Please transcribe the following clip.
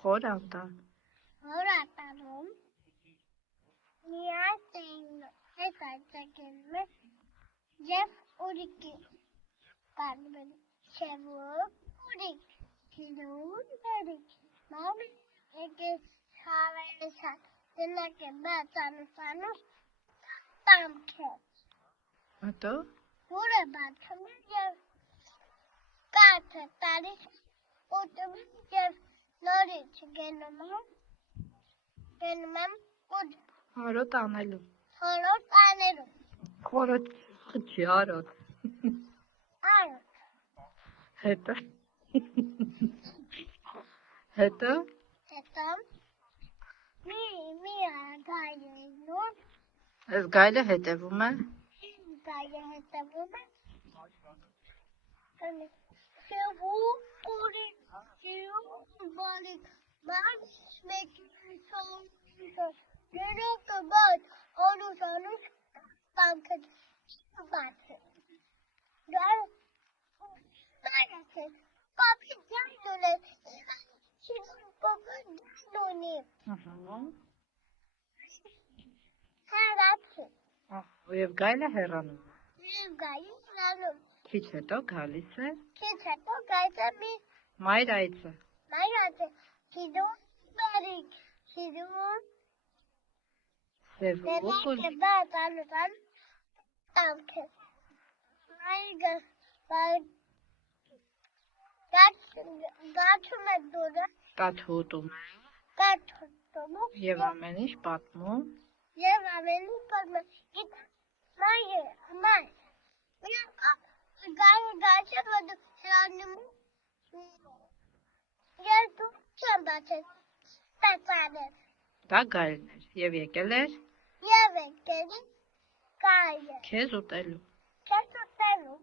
Խորատան։ Հորատանում միայն հետ այցակելում է և ուրիքի կարմեն չևում ուրիք գինուն վերիք մամի եկես հավերեսան դնակ է բացանուսանուս տամք է Հետո հուրը բացում է և կաթը տարիք ուտում և նորից գնում եմ ուտ Արոտ անելու։ հորոտ աներում Խորոտ խչի արոտ։ արոտ Հետո Հետո հետո մի գայելուն Այս գայլը հետևում է։ գայը հետևում է շևում ուրիք գիրում բարիք բաց մեկին Երոքը բաց, անուս, տամքը բաց է։ Դարս է, կապի ձայն ունեմ, կապի ձայն ունեմ։ Հեռաց է։ Եվ գայլը հեռանում է։ Եվ գայի հեռանում։ Քիչ հետո գալիս է Քիչ հետո գայց է մի մայր այծը։ մայրած է, գիդում բարիք, գիդում Սևուկ Դելակը բաց անուտան տամքը։ Մայրը գաչում է դուրը, կաթուտում է կաթոտում և ամեն ինչ պատմում։ և ամենի պատմում։ Գիտ մայր, գայը գաչը վդու հրանում և դու չեմ բացել տացանել։ Դա գայլն էր և եկել էր Եվ եկելի գայը քեզ ուտելու։ քեզ ուտելու։